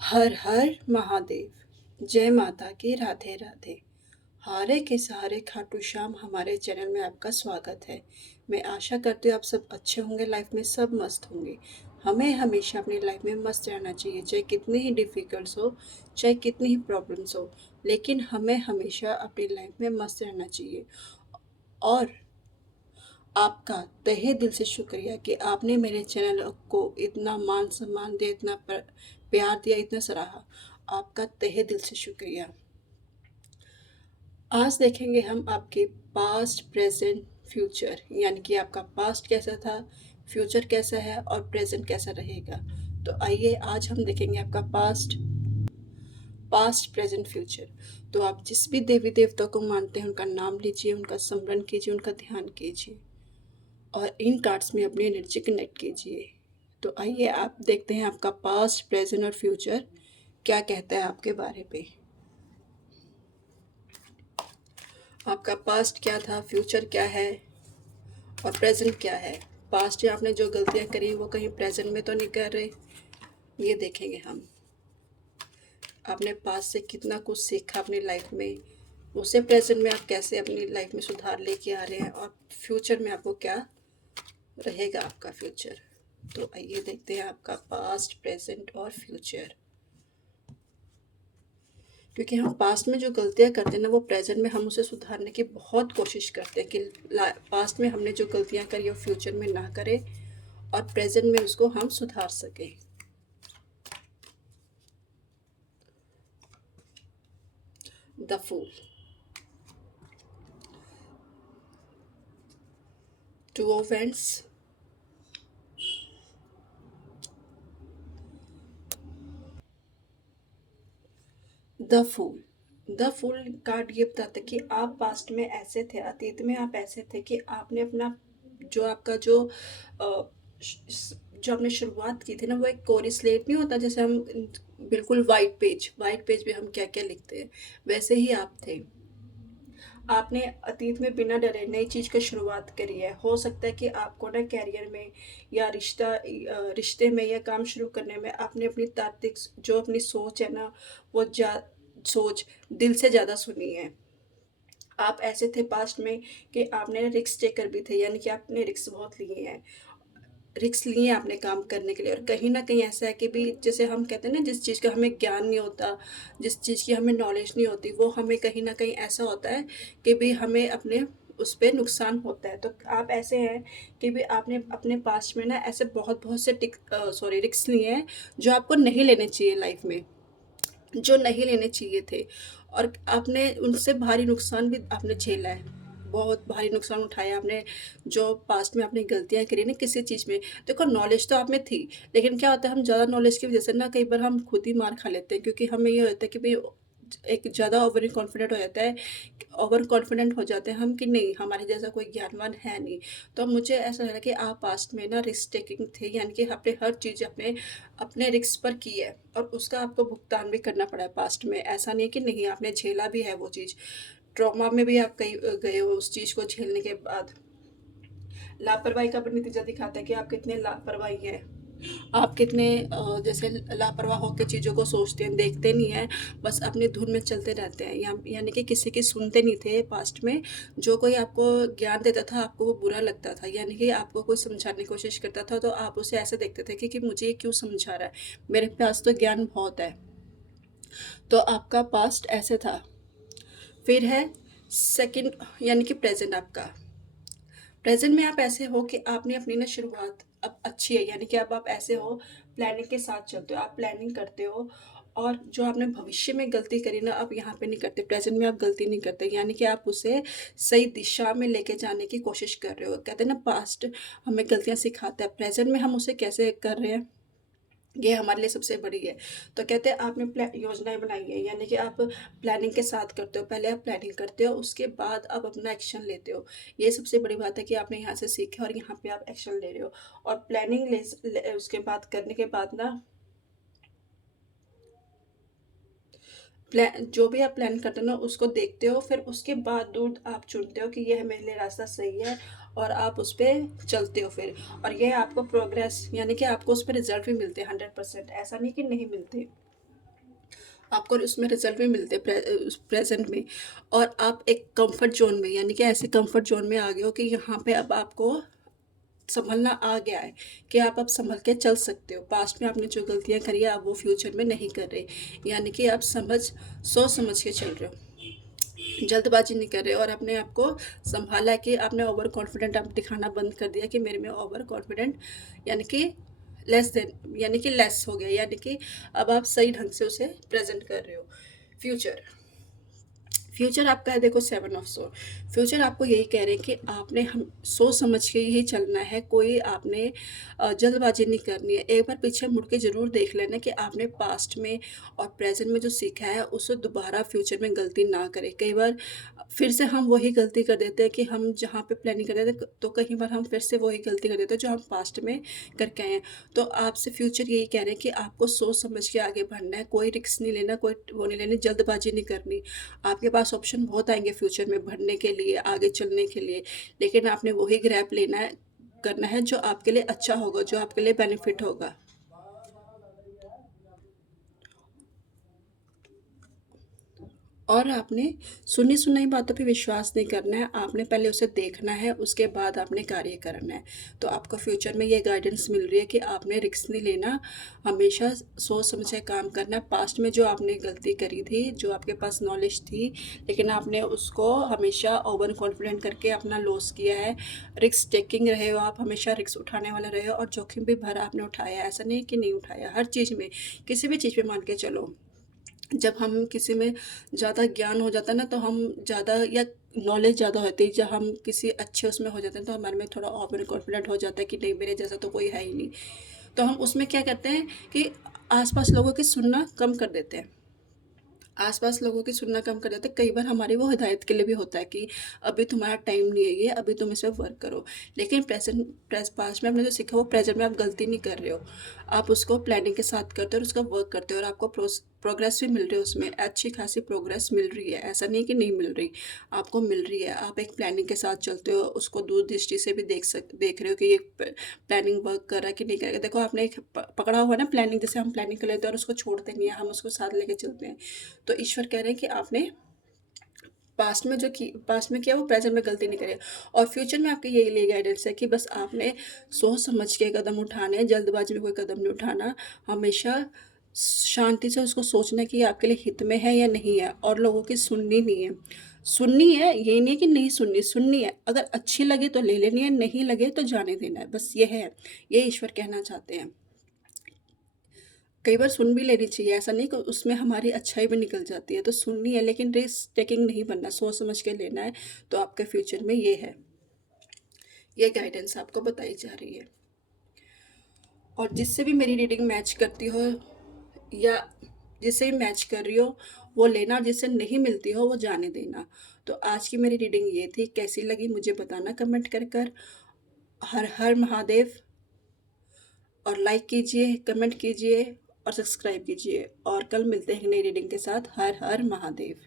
हर हर महादेव। जय माता की, राधे राधे। हारे के सहारे खाटू श्याम हमारे चैनल में आपका स्वागत है। मैं आशा करती हूँ आप सब अच्छे होंगे, लाइफ में सब मस्त होंगे। हमें हमेशा अपनी लाइफ में मस्त रहना चाहिए, चाहे कितनी ही डिफ़िकल्ट्स हो, चाहे कितनी ही प्रॉब्लम्स हो, लेकिन हमें हमेशा अपनी लाइफ में मस्त रहना चाहिए। और आपका तहे दिल से शुक्रिया कि आपने मेरे चैनल को इतना मान सम्मान दिया, इतना प्यार दिया, इतना सराहा। आपका तहे दिल से शुक्रिया। आज देखेंगे हम आपके पास्ट, प्रेजेंट, फ्यूचर, यानी कि आपका पास्ट कैसा था, फ्यूचर कैसा है और प्रेजेंट कैसा रहेगा। तो आइए आज हम देखेंगे आपका पास्ट प्रेजेंट फ्यूचर। तो आप जिस भी देवी देवता को मानते हैं उनका नाम लीजिए, उनका स्मरण कीजिए, उनका ध्यान कीजिए और इन कार्ड्स में अपनी एनर्जी कनेक्ट कीजिए। तो आइए आप देखते हैं आपका पास्ट, प्रेजेंट और फ्यूचर क्या कहता है आपके बारे में। आपका पास्ट क्या था, फ्यूचर क्या है और प्रेजेंट क्या है। पास्ट में आपने जो गलतियां करी वो कहीं प्रेजेंट में तो नहीं कर रहे, ये देखेंगे हम। आपने पास्ट से कितना कुछ सीखा अपनी लाइफ में, उसे प्रेजेंट में आप कैसे अपनी लाइफ में सुधार लेके आ रहे हैं और फ्यूचर में आपको क्या रहेगा आपका फ्यूचर। तो आइए देखते हैं आपका पास्ट, प्रेजेंट और फ्यूचर। क्योंकि हम पास्ट में जो गलतियाँ करते हैं ना, वो प्रेजेंट में हम उसे सुधारने की बहुत कोशिश करते हैं कि पास्ट में हमने जो गलतियाँ करी वो फ्यूचर में ना करें और प्रेजेंट में उसको हम सुधार सकें। The fool, two of hands, the fool. The fool card ये बताता है कि आप पास्ट में ऐसे थे, अतीत में आप ऐसे थे कि आपने अपना जो आपका अ, जो आपने शुरुआत की थी ना, वो एक कोरी स्लेट नहीं होता जैसे हम बिल्कुल वाइट पेज पे हम क्या क्या लिखते हैं, वैसे ही आप थे। आपने अतीत में बिना डरे नई चीज़ की शुरुआत करी है। हो सकता है कि आपको ना करियर में या रिश्ते में या काम शुरू करने में आपने अपनी तात्विक जो अपनी सोच है ना, वो सोच दिल से ज़्यादा सुनी है। आप ऐसे थे पास्ट में कि आपने रिस्क टेकर भी थे, यानी कि आपने रिस्क बहुत लिए हैं। रिस्क लिए आपने काम करने के लिए। और कहीं न कहीं ऐसा है कि भी जैसे हम कहते हैं ना, जिस चीज़ का हमें ज्ञान नहीं होता, जिस चीज़ की हमें नॉलेज नहीं होती, वो हमें कहीं न कहीं ऐसा होता है कि भी हमें अपने उस पे नुकसान होता है। तो आप ऐसे हैं कि भी आपने अपने पास्ट में ना ऐसे बहुत-बहुत से रिस्क लिए हैं, जो आपको नहीं लेने चाहिए लाइफ़ में, जो नहीं लेने चाहिए थे। और आपने उनसे भारी नुकसान भी आपने झेला है। बहुत भारी नुकसान उठाया आपने, जो पास्ट में आपने गलतियाँ करी ना किसी चीज़ में। देखो, नॉलेज तो आप में थी, लेकिन क्या होता है हम ज़्यादा नॉलेज की वज़ह से ना कई बार हम खुद ही मार खा लेते हैं, क्योंकि हमें ये होता है कि भई एक ज़्यादा ओवर कॉन्फिडेंट हो जाता है, ओवर कॉन्फिडेंट हो जाते हैं हम कि नहीं, हमारे जैसा कोई ज्ञानवान है नहीं। तो मुझे ऐसा लगा कि आप पास्ट में ना रिस्क टेकिंग थे, यानी कि आपने हर चीज़ अपने अपने रिस्क पर की है और उसका आपको भुगतान भी करना पड़ा है पास्ट में। ऐसा नहीं है कि नहीं, आपने झेला भी है वो चीज़। ट्रॉमा में भी आप कई गए हो उस चीज़ को झेलने के बाद। लापरवाही का भी नतीजा दिखाता है कि आप कितने लापरवाही हैं। आप कितने जैसे लापरवाह होकर चीज़ों को सोचते हैं, देखते नहीं हैं, बस अपनी धुन में चलते रहते हैं। यानी कि किसी की सुनते नहीं थे पास्ट में। जो कोई आपको ज्ञान देता था, आपको वो बुरा लगता था। यानी कि आपको कोई समझाने की कोशिश करता था, तो आप उसे ऐसे देखते थे कि मुझे ये क्यों समझा रहा है? मेरे पास तो ज्ञान बहुत है। तो आपका पास्ट ऐसे था। फिर है सेकंड, यानी कि प्रेज़ेंट आपका। प्रेज़ेंट में आप ऐसे हो कि आपने अपनी ना शुरुआत अब अच्छी है, यानी कि अब आप ऐसे हो, प्लानिंग के साथ चलते हो, आप प्लानिंग करते हो और जो आपने भविष्य में गलती करी ना, अब यहाँ पे नहीं करते, प्रेज़ेंट में आप गलती नहीं करते, यानी कि आप उसे सही दिशा में लेके जाने की कोशिश कर रहे हो। कहते हैं ना, पास्ट हमें गलतियाँ सिखाता है, प्रेज़ेंट में हम उसे कैसे कर रहे हैं, ये हमारे लिए सबसे बड़ी है। तो कहते हैं आपने योजनाएँ बनाई हैं, यानी कि आप प्लानिंग के साथ करते हो। पहले आप प्लानिंग करते हो, उसके बाद आप अपना एक्शन लेते हो। ये सबसे बड़ी बात है कि आपने यहाँ से सीखा और यहाँ पे आप एक्शन ले रहे हो। और प्लानिंग उसके बाद करने के बाद ना, जो भी आप प्लान करते हो ना उसको देखते हो, फिर उसके बाद दूर आप चुनते हो कि यह मेरे लिए रास्ता सही है और आप उस पर चलते हो फिर। और यह आपको प्रोग्रेस, यानी कि आपको उस पर रिजल्ट भी मिलते हैं 100%, ऐसा नहीं कि नहीं मिलते। आपको उसमें रिज़ल्ट भी मिलते हैं प्रेज़ेंट में, और आप एक कम्फ़र्ट ज़ोन में, यानी कि ऐसे कम्फ़र्ट ज़ोन में आ गए हो कि यहाँ पे अब आपको सँभलना आ गया है, कि आप अब सँभल के चल सकते हो। पास्ट में आपने जो गलतियाँ करी है, आप वो फ्यूचर में नहीं कर रहे। यानी कि आप सोच समझ के चल रहे हो, जल्दबाज़ी नहीं कर रहे, और अपने आप को सँभाला है कि आपने ओवर कॉन्फिडेंट आप दिखाना बंद कर दिया कि मेरे में ओवर कॉन्फिडेंट, यानी कि यानी कि लेस हो गया, यानी कि अब आप सही ढंग से उसे प्रेज़ेंट कर रहे हो। फ्यूचर फ्यूचर आपका है, देखो 7 ऑफ सोर्ड। फ्यूचर आपको यही कह रहे हैं कि आपने हम सोच समझ के ही चलना है, कोई आपने जल्दबाजी नहीं करनी है। एक बार पीछे मुड़ के ज़रूर देख लेना कि आपने पास्ट में और प्रेजेंट में जो सीखा है उसे दोबारा फ्यूचर में गलती ना करें। कई बार फिर से हम वही गलती कर देते हैं कि हम जहाँ पे प्लानिंग कर रहे थे, तो कई बार हम फिर से वही गलती कर देते हैं जो हम पास्ट में करके आए हैं। तो आपसे फ्यूचर यही कह रहे हैं कि आपको सोच समझ के आगे बढ़ना है, कोई रिस्क नहीं लेना, कोई वो नहीं लेनी, जल्दबाजी नहीं करनी। आपके पास ऑप्शन बहुत आएँगे फ्यूचर में बढ़ने के लिए, आगे चलने के लिए, लेकिन आपने वही ग्रैब लेना है, करना है जो आपके लिए अच्छा होगा, जो आपके लिए बेनिफिट होगा। और आपने सुनी-सुनाई बातों पे विश्वास नहीं करना है, आपने पहले उसे देखना है, उसके बाद आपने कार्य करना है। तो आपको फ्यूचर में ये गाइडेंस मिल रही है कि आपने रिस्क नहीं लेना, हमेशा सोच समझ के काम करना है। पास्ट में जो आपने गलती करी थी, जो आपके पास नॉलेज थी, लेकिन आपने उसको हमेशा ओवर कॉन्फिडेंट करके अपना लॉस किया है। रिस्क टेकिंग रहे हो आप, हमेशा रिस्क उठाने वाले रहे हो, और जोखिम भी भरा आपने उठाया है, ऐसा नहीं है कि नहीं उठाया। हर चीज़ में, किसी भी चीज़ में मान के चलो, जब हम किसी में ज़्यादा ज्ञान हो जाता है ना, तो हम ज़्यादा, या नॉलेज ज़्यादा होती है, जब हम किसी अच्छे उसमें हो जाते हैं, तो हमारे में थोड़ा ओवर कॉन्फिडेंट हो जाता है कि नहीं, मेरे जैसा तो कोई है ही नहीं। तो हम उसमें क्या करते हैं कि आसपास लोगों की सुनना कम कर देते हैं। आस-पास लोगों की सुनना कम कर देते हैं। कई बार हमारी वो हिदायत के लिए भी होता है कि अभी तुम्हारा टाइम नहीं है ये, अभी तुम इस पे वर्क करो। लेकिन पास्ट में आपने जो सीखा वो प्रेज़ेंट में आप गलती नहीं कर रहे हो। आप उसको प्लानिंग के साथ करते हो और उसका वर्क करते हो, और आपको प्रोग्रेस भी मिल रही है उसमें, अच्छी खासी प्रोग्रेस मिल रही है। ऐसा नहीं है कि नहीं मिल रही, आपको मिल रही है। आप एक प्लानिंग के साथ चलते हो, उसको दूरदृष्टि से भी देख रहे हो कि ये प्लानिंग वर्क कर रहा है कि नहीं कर रहा है। देखो, आपने एक पकड़ा हुआ है ना प्लानिंग, जैसे हम प्लानिंग कर लेते हैं और उसको छोड़ते नहीं है, हम उसको साथ लेके चलते हैं। तो ईश्वर कह रहे हैं कि आपने पास्ट में किया वो प्रेजेंट में गलती नहीं करें, और फ्यूचर में आपके यही लिए गाइडेंस है कि बस आपने सोच समझ के कदम उठाने हैं, जल्दबाजी में कोई कदम नहीं उठाना। हमेशा शांति से उसको सोचना कि ये आपके लिए हित में है या नहीं है, और लोगों की सुननी नहीं है। सुननी है, ये नहीं है कि नहीं सुननी, सुननी है। अगर अच्छी लगे तो ले लेनी है, नहीं लगे तो जाने देना है, बस ये है। ये ईश्वर कहना चाहते हैं। कई बार सुन भी लेनी चाहिए, ऐसा नहीं कि उसमें हमारी अच्छाई भी निकल जाती है, तो सुननी है, लेकिन रिस्क टेकिंग नहीं बनना, सोच समझ के लेना है। तो आपके फ्यूचर में ये है, ये गाइडेंस आपको बताई जा रही है। और जिससे भी मेरी रीडिंग मैच करती हो, या जिससे भी मैच कर रही हो वो लेना, और जिससे नहीं मिलती हो वो जाने देना। तो आज की मेरी रीडिंग ये थी, कैसी लगी मुझे बताना कमेंट कर। हर हर महादेव। और लाइक कीजिए, कमेंट कीजिए और सब्सक्राइब कीजिए, और कल मिलते हैं नई रीडिंग के साथ। हर हर महादेव।